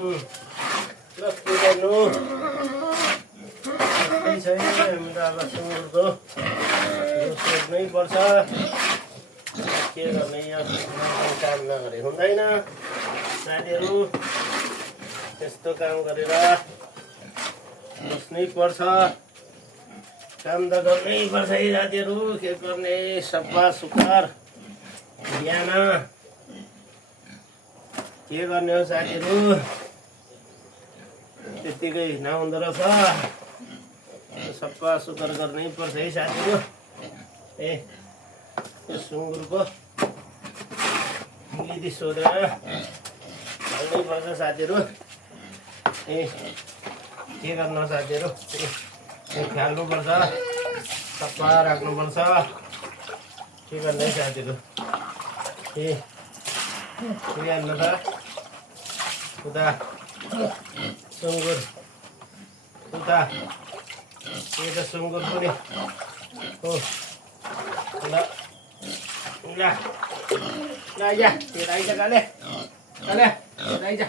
ल के गर्नु छैन हामी त अब सुँगुरको सोध्नै पर्छ के गर्ने यहाँ काम नगरे हुँदैन साथीहरू त्यस्तो काम गरेर बस्नै पर्छ काम त गर्नै पर्छ है साथीहरू के गर्ने सफा सुग्घर बिहान के गर्ने हो साथीहरू त्यतिकै नहुँदो रहेछ सफा सुग्घर गर्नै पर्छ है साथीहरू ए यो सुँगुरको लिदी सोधेर हाल्नै पर्छ साथीहरू ए के गर्नु साथीहरू ख्याल्नुपर्छ सफा राख्नुपर्छ के गर्ने साथीहरू ए हेर्नु त उता सुँगुर उता यता सुँगुर पनि हो ल ल ल या तेरा आइज काले काले तेरा आइज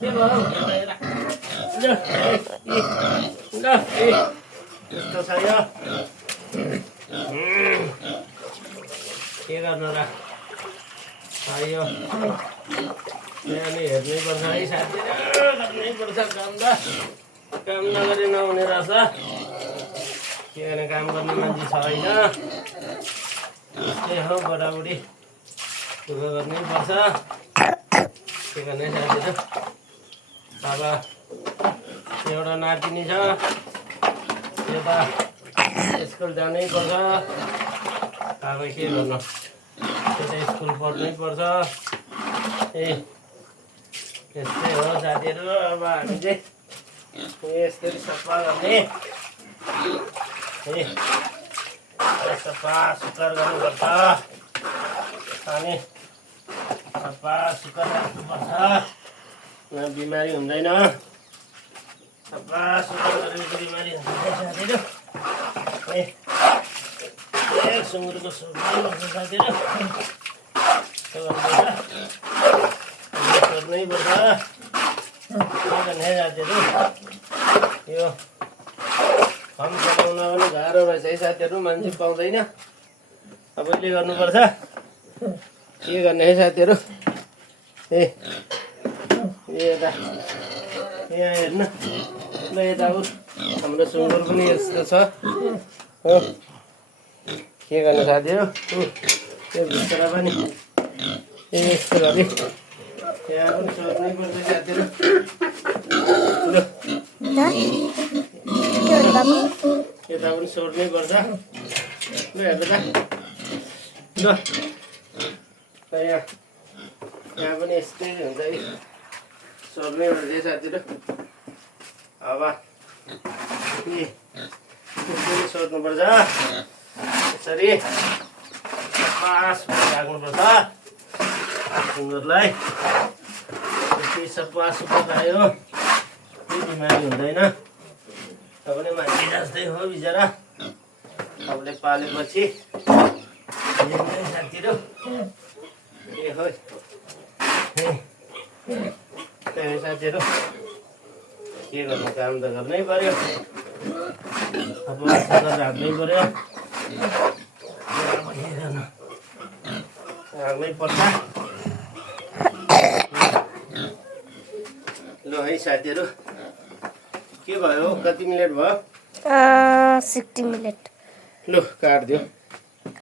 के भयो ल यस्तो छ यो के गर्नु र यो यहाँ नि हेर्नै पर्छ है साथीहरू गर्नै पर्छ काम त काम नगरी नहुने रहेछ के गर्ने काम गर्ने मान्छे छैन त्यस्तै हो बुढाबुढी दुःख गर्नै पर्छ के गर्ने साथीहरू अब एउटा नातिनी छ त्यो त स्कुल जानै पर्छ अब के गर्नु त्यो त स्कुल पढ्नै पर्छ ए त्यस्तै हो साथीहरू अब हामी चाहिँ यसरी सफा गर्ने ए सफा सुग्घर गर्नुपर्छ अनि सफा सुग्घर राख्नुपर्छ बिमारी हुँदैन सफा सुग्घर गरेको बिमारी हुँदैन साथीहरू ए सुँगुरको सोध्नै पर्छ साथीहरू सोध्नै पर्छ साथीहरू यो फर्म चलाउन पनि गाह्रो रहेछ है साथीहरू मान्छे पाउँदैन सबैले गर्नुपर्छ के गर्ने है साथीहरू ए यता यहाँ हेर्नु ल यता हाम्रो सुँगुर पनि यस्तो छ हो के गर्ने साथीहरू त्यो भित्र पनि यस्तो गरी यहाँ पनि सोध्नै पर्छ साथीहरू यता पनि सोध्नै पर्छ ल हेर्नु त ल यहाँ पनि यस्तै हुन्छ है सोध्नै पर्छ साथीहरू अब के सोध्नुपर्छ यसरी सफा राख्नुपर्छ सुँगुरलाई यति सफा सुग्घर राख्यो केही बिमारी हुँदैन तपाईँले मान्छे जस्तै हो बिचरा तपाईँले पालेपछि साथीहरू ए हो त्यही साथीहरू के गर्नु काम त गर्नै पर्यो सफा सुग्घर राख्नै पर्यो राख्नै पर्छ ल है साथीहरू के भयो कति मिनट भयो 60 मिनट लु काटिदियो